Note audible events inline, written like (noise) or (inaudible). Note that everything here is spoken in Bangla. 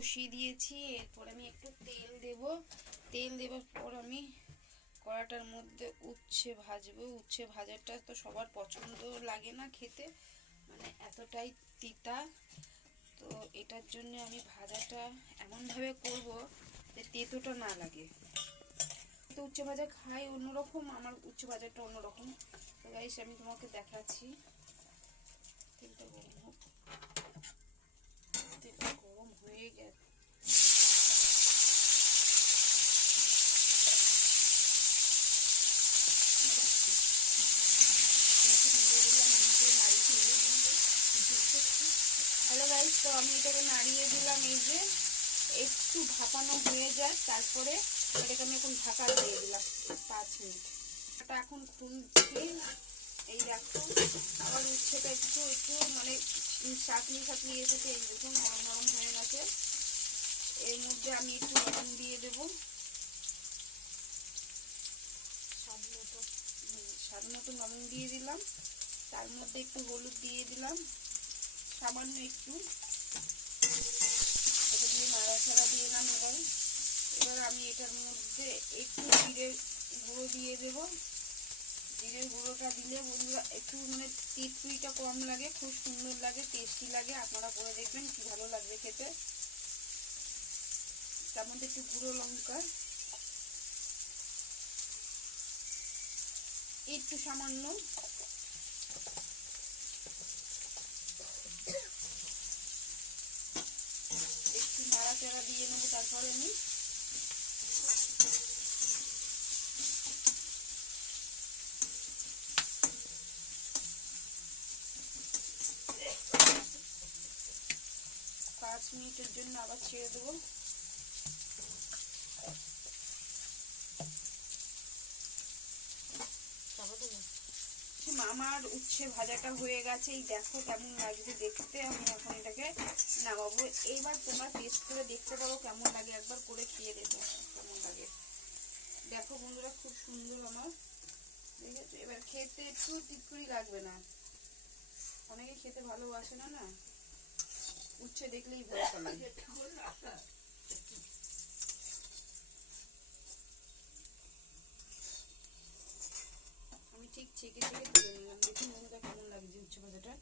বসিয়ে দিয়েছি, এরপর আমি একটু তেল দেব। তেল দেওয়ার পর আমি কড়াটার মধ্যে উচ্ছে ভাজবো। উচ্ছে ভাজাটা তো সবার পছন্দ লাগে না খেতে মানে এতটাই তিতা। তো এটার জন্য আমি ভাজাটা এমনভাবে করব যে তেতোটা না লাগে। তো উচ্ছে ভাজা খাই অন্যরকম, আমার উচ্ছে ভাজাটা অন্যরকম। তো গাইস আমি তোমাকে দেখাচ্ছি তেলটা গরম হোক তেলটা গরম হয়ে গেছে হ্যালো গাইস তো আমি এটাকে নাড়িয়ে দিলাম, এই যে একটু ভাপানো হয়ে যায় তারপরে এটাকে আমি এখন ঢাকা দিয়ে দিলাম পাঁচ মিনিট। এখন খুলছি এই দেখো আবার উচ্ছেটা একটু একটু মানে চাটনি চাটনি এসেছে, এই দেখুন নরম নরম হয়ে গেছে। এর মধ্যে আমি একটু লবণ দিয়ে দেবো। স্বাদ মতো স্বাদ মতো লবণ দিয়ে দিলাম। তার মধ্যে একটু হলুদ দিয়ে দিলাম। সামান্য একটু। এটা দিয়ে নাড়াচাড়া দিয়ে দিলাম এবার এবার আমি এটার মধ্যে একটু জিরে গুঁড়ো দিয়ে দেব। জিরের গুঁড়োটা দিলে বন্ধুরা একটু মানে তিতকুইটা কম লাগে, খুব সুন্দর লাগে, টেস্টি লাগে। আপনারা করে দেখবেন কি ভালো লাগবে খেতে। তার মধ্যে একটু গুঁড়ো লঙ্কা। একটু সামান্য একটু দিয়ে নেব তারপরে আমি পাঁচ মিনিটের জন্য আবার ছেড়ে দেবো। আমার উচ্ছে ভাজাটা হয়ে গেছে। এই দেখো কেমন লাগছে দেখতে, আমি এখন এটাকে নামাবো। এইবার তোমরা টেস্ট করে দেখতে পাবো কেমন লাগে, একবার করে খেয়ে দেবো কেমন লাগে। দেখো বন্ধুরা, খুব সুন্দর আমার। দেখেছ? এবার খেতে একটু টিটকুরি লাগবে না। অনেকে খেতে ভালোবাসে না না? উচ্ছে দেখলেই ভয় পাবে (laughs) আমি ঠিক ছেঁকে ছেঁকে তুলে নিলাম। দেখুন মনটা কেমন লাগছে উচ্ছে ভাজাটা।